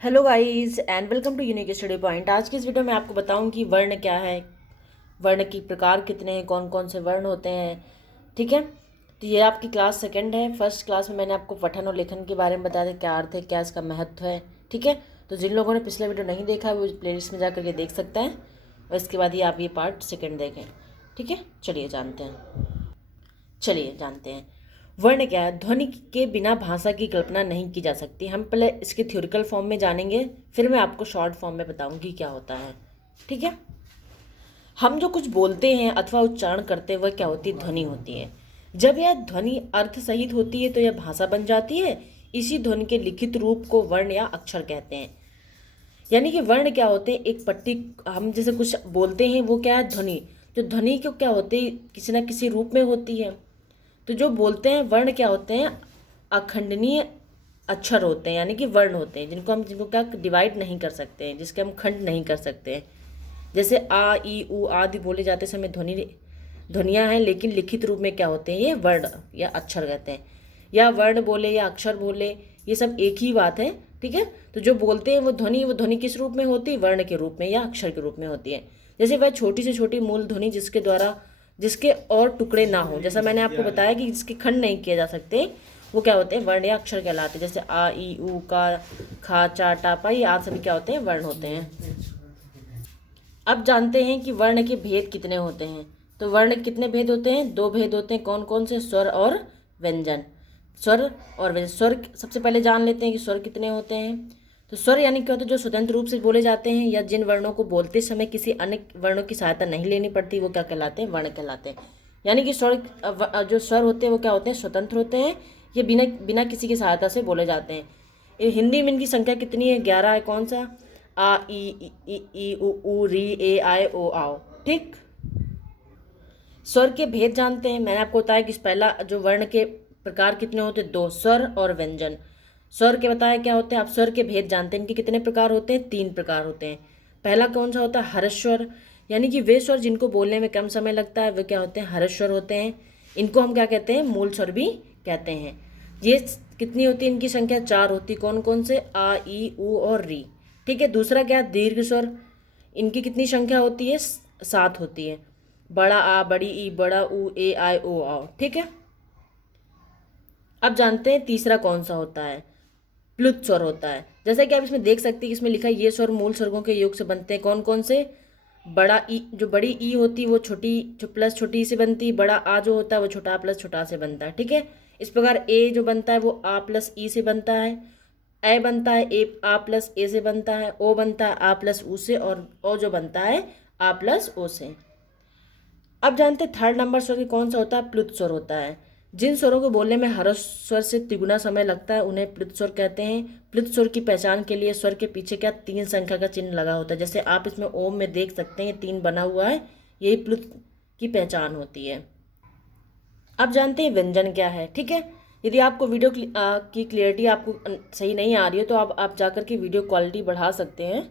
Hello guys and welcome to unique study point. आज की इस वीडियो में आपको बताऊं कि वर्ण क्या है, वर्ण की प्रकार कितने हैं, कौन कौन से वर्ण होते हैं। ठीक है, तो ये आपकी क्लास सेकंड है। फर्स्ट क्लास में मैंने आपको पठन और लेखन के बारे में बताया था, क्या अर्थ है, क्या इसका महत्व है। ठीक है, तो जिन लोगों ने पिछले वीडियो नहीं देखा वो प्लेलिस्ट में जा करके देख सकते हैं और इसके बाद ही आप ये पार्ट सेकेंड देखें। ठीक है, चलिए जानते हैं वर्ण क्या है। ध्वनि के बिना भाषा की कल्पना नहीं की जा सकती। हम पहले इसके थ्योरिकल फॉर्म में जानेंगे, फिर मैं आपको शॉर्ट फॉर्म में बताऊंगी क्या होता है। ठीक है, हम जो कुछ बोलते हैं अथवा उच्चारण करते हैं वह क्या होती है, ध्वनि होती है। जब यह ध्वनि अर्थ सहित होती है तो यह भाषा बन जाती है। इसी ध्वनि के लिखित रूप को वर्ण या अक्षर कहते हैं। यानी कि वर्ण क्या होते हैं, एक पट्टी, हम जैसे कुछ बोलते हैं वो क्या है, ध्वनि। जो ध्वनि को क्या होती है, किसी न किसी रूप में होती है। तो जो बोलते हैं वर्ण क्या होते हैं, अखंडनीय अक्षर होते हैं, यानी कि वर्ण होते हैं जिनको क्या डिवाइड नहीं कर सकते हैं, जिसके हम खंड नहीं कर सकते हैं। जैसे आ ई उ आदि बोले जाते समय ध्वनियाँ हैं, लेकिन लिखित रूप में क्या होते हैं, ये वर्ण या अक्षर कहते हैं। या वर्ण बोले या अक्षर बोले, ये सब एक ही बात है। ठीक है, तो जो बोलते हैं वो ध्वनि किस रूप में होती है, वर्ण के रूप में या अक्षर के रूप में होती है। जैसे वह छोटी से छोटी मूल ध्वनि जिसके और टुकड़े ना हो, जैसा मैंने आपको बताया कि जिसके खंड नहीं किए जा सकते, वो क्या होते हैं, वर्ण या अक्षर कहलाते हैं। जैसे आ ई उ का खा चा टा पा, ये आज सभी क्या होते हैं, वर्ण होते हैं। अब जानते हैं कि वर्ण के भेद कितने होते हैं। तो वर्ण कितने भेद होते हैं, दो भेद होते हैं। कौन कौन से, स्वर और व्यंजन। स्वर और व्यंजन। स्वर सबसे पहले जान लेते हैं कि स्वर कितने होते हैं। तो स्वर यानी क्या होता है, जो स्वतंत्र रूप से बोले जाते हैं या जिन वर्णों को बोलते समय किसी अन्य वर्णों की सहायता नहीं लेनी पड़ती, वो क्या कहलाते हैं, वर्ण कहलाते हैं। यानी कि जो स्वर होते हैं वो क्या होते हैं, स्वतंत्र होते हैं। ये बिना बिना किसी की सहायता से बोले जाते हैं। हिंदी में इनकी संख्या कितनी है, 11 है। कौन सा, आ ई उ री ए आए ओ आओ। ठीक, स्वर के भेद जानते हैं। मैंने आपको बताया कि पहला जो वर्ण के प्रकार कितने होते हैं, दो, स्वर और व्यंजन। स्वर के बताया क्या होते हैं, आप स्वर के भेद जानते हैं। इनके कितने प्रकार होते हैं, 3 प्रकार होते हैं। पहला कौन सा होता है, हर्षस्वर, यानी कि वे स्वर जिनको बोलने में कम समय लगता है वे क्या होते हैं, हर्षस्वर होते हैं। इनको हम क्या कहते हैं, मूल स्वर भी कहते हैं। ये कितनी होती है, इनकी संख्या 4 होती है। कौन कौन से, आ ई उ और री। ठीक है, दूसरा क्या, दीर्घ स्वर। इनकी कितनी संख्या होती है, 7 होती है। बड़ा आ, बड़ी ई, बड़ा ऊ, ए आए ओ आओ। ठीक है, अब जानते हैं तीसरा कौन सा होता है, प्लुत स्वर होता है। जैसा कि आप इसमें देख सकते हैं, इसमें लिखा है ये स्वर मूल स्वर्गों के योग से बनते हैं। कौन कौन से, बड़ा ई, जो बड़ी ई होती है वो छोटी जो प्लस छोटी से बनती है। बड़ा आ जो होता है वो छोटा प्लस छोटा से बनता है। ठीक है, इस प्रकार ए जो बनता है वो आ प्लस ई से बनता है। ए बनता है ए आ प्लस ए से बनता है। ओ बनता है आ प्लस ऊ से, और ओ जो बनता है आ प्लस ओ से। अब जानते हैं थर्ड नंबर स्वर कौन सा होता है, प्लुत स्वर होता है। जिन स्वरों को बोलने में हर स्वर से तिगुना समय लगता है उन्हें प्लुत स्वर कहते हैं। प्लुत स्वर की पहचान के लिए स्वर के पीछे क्या 3 संख्या का चिन्ह लगा होता है। जैसे आप इसमें ओम में देख सकते हैं 3 बना हुआ है, यही प्लुत की पहचान होती है। अब जानते हैं व्यंजन क्या है। ठीक है, यदि आपको वीडियो की क्लियरिटी आपको सही नहीं आ रही है तो आप जाकर के वीडियो क्वालिटी बढ़ा सकते हैं।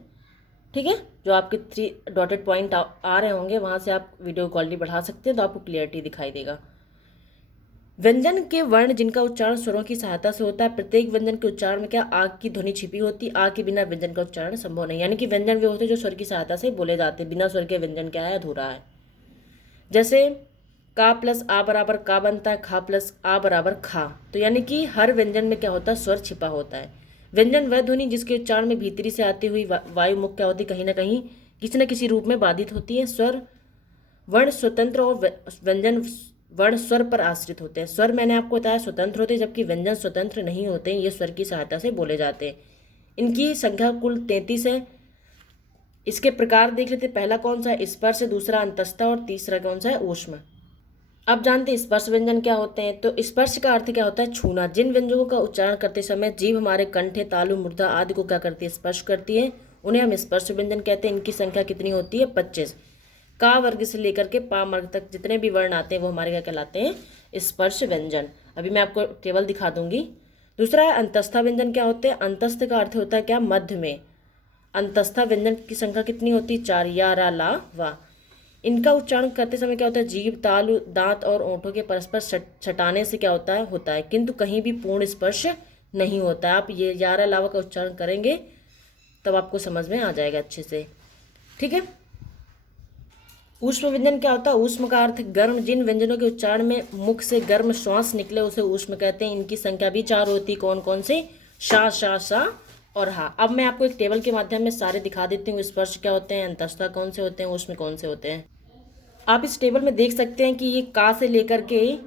ठीक है, जो आपके 3 डॉटेड पॉइंट आ रहे होंगे वहाँ से आप वीडियो क्वालिटी बढ़ा सकते हैं तो आपको क्लियरिटी दिखाई देगा। व्यंजन के वर्ण जिनका उच्चारण स्वरों की सहायता से होता है। प्रत्येक व्यंजन के उच्चारण में क्या आग की ध्वनि छिपी होती है। आग के बिना व्यंजन का उच्चारण संभव नहीं। यानी कि व्यंजन वे होते हैं जो स्वर की सहायता से बोले जाते हैं। बिना स्वर के व्यंजन क्या है, अधूरा है। जैसे का प्लस आ बराबर का बनता है, खा प्लस आ बराबर खा। तो यानी कि हर व्यंजन में क्या होता है, स्वर छिपा होता है। व्यंजन वह ध्वनि जिसके उच्चारण में भीतरी से आती हुई वायु मुक्त क्या होती है, कहीं ना कहीं किसी न किसी रूप में बाधित होती है। स्वर वर्ण स्वतंत्र और व्यंजन वर्ण स्वर पर आश्रित होते हैं। स्वर मैंने आपको बताया स्वतंत्र होते हैं, जबकि व्यंजन स्वतंत्र नहीं होते हैं। ये स्वर की सहायता से बोले जाते हैं। इनकी संख्या कुल 33 है। इसके प्रकार देख लेते हैं। पहला कौन सा है, स्पर्श, दूसरा अंतस्थ और तीसरा कौन सा है, ऊष्म। अब जानते हैं स्पर्श व्यंजन क्या होते हैं। तो स्पर्श का अर्थ क्या होता है, छूना। जिन व्यंजनों का उच्चारण करते समय जीभ हमारे कंठे, तालु, मूर्धा आदि को क्या करती है, स्पर्श करती है, उन्हें हम स्पर्श व्यंजन कहते हैं। इनकी संख्या कितनी होती है, 25। का वर्ग से लेकर के पा वर्ग तक जितने भी वर्ण आते हैं वो हमारे क्या कहलाते हैं, स्पर्श व्यंजन। अभी मैं आपको टेबल दिखा दूंगी। दूसरा है अंतस्था व्यंजन क्या होते हैं। अंतस्थ का अर्थ होता है क्या, मध्य में। अंतस्था व्यंजन की संख्या कितनी होती है, 4, या, रा, ला, वा। इनका उच्चारण करते समय क्या होता है, जीभ, तालु, दांत और ओंठों के परस्पर छटाने से क्या होता है, किंतु कहीं भी पूर्ण स्पर्श नहीं होता है। आप ये यारा लावा का उच्चारण करेंगे तब आपको समझ में आ जाएगा अच्छे से। ठीक है। ऊष्म व्यंजन क्या होता है? ऊष्म का अर्थ गर्म। जिन व्यंजनों के उच्चारण में मुख से गर्म श्वास निकले उसे ऊष्म कहते हैं। इनकी संख्या भी 4 होती। कौन कौन से? शा, शा, सा और हा। अब मैं आपको एक टेबल के माध्यम में सारे दिखा देती हूँ। स्पर्श क्या होते हैं, अंतस्था कौन से होते हैं, ऊष्म कौन से होते हैं। आप इस टेबल में देख सकते हैं कि ये का से लेकर के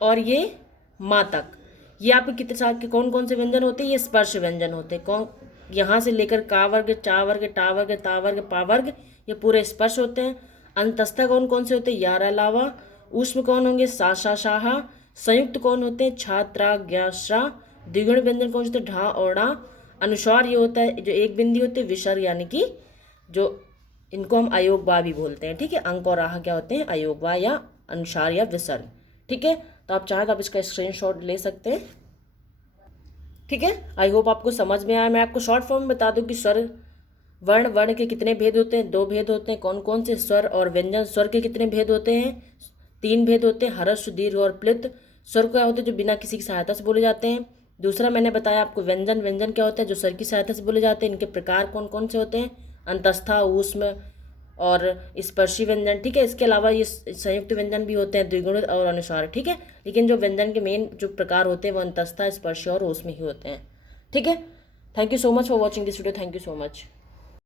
और ये मा तक, ये आपके कितने साल के कौन कौन से व्यंजन होते हैं? ये स्पर्श व्यंजन होते हैं। कौन? यहाँ से लेकर का वर्ग, चा वर्ग, टा वर्ग, ता वर्ग, पा वर्ग, ये पूरे स्पर्श होते हैं। अंतस्था कौन कौन से होते हैं? यार अलावा। ऊष्म कौन होंगे? सा, शा, शाहा। संयुक्त कौन होते हैं? छा, त्रा, ज्ञा, श्रा। द्विगुण व्यंजन कौन से होते हैं? ढा और णा। अनुस्वार ये होता है जो एक बिंदी होते हैं। विसर्ग यानी कि जो इनको हम अयोगवा भी बोलते हैं। ठीक है। अंक और आह क्या होते हैं? अयोगवा या अनुसार या विसर्ग। ठीक है। तो आप चाहें तो आप इसका स्क्रीनशॉट ले सकते हैं। ठीक है। आई होप आपको समझ में आया। मैं आपको शॉर्ट फॉर्म में बता दूं कि स्वर वर्ण के कितने भेद होते हैं? 2 भेद होते हैं। कौन कौन से? स्वर और व्यंजन। स्वर के कितने भेद होते हैं? 3 भेद होते हैं। ह्रस्व, दीर्घ और प्लित। स्वर क्या होते हैं? जो बिना किसी की सहायता से बोले जाते हैं। दूसरा मैंने बताया आपको व्यंजन। व्यंजन क्या होता है? जो स्वर की सहायता से बोले जाते हैं। इनके प्रकार कौन कौन से होते हैं? अंतस्था, ऊष्म और स्पर्शी व्यंजन। ठीक है। इसके अलावा ये संयुक्त व्यंजन भी होते हैं, द्विगुणित और अनुस्वार। ठीक है। लेकिन जो व्यंजन के मेन जो प्रकार होते हैं वो अंतस्था, स्पर्शी और ऊष्म ही होते हैं। ठीक है। Thank you so much for watching this video. Thank you so much.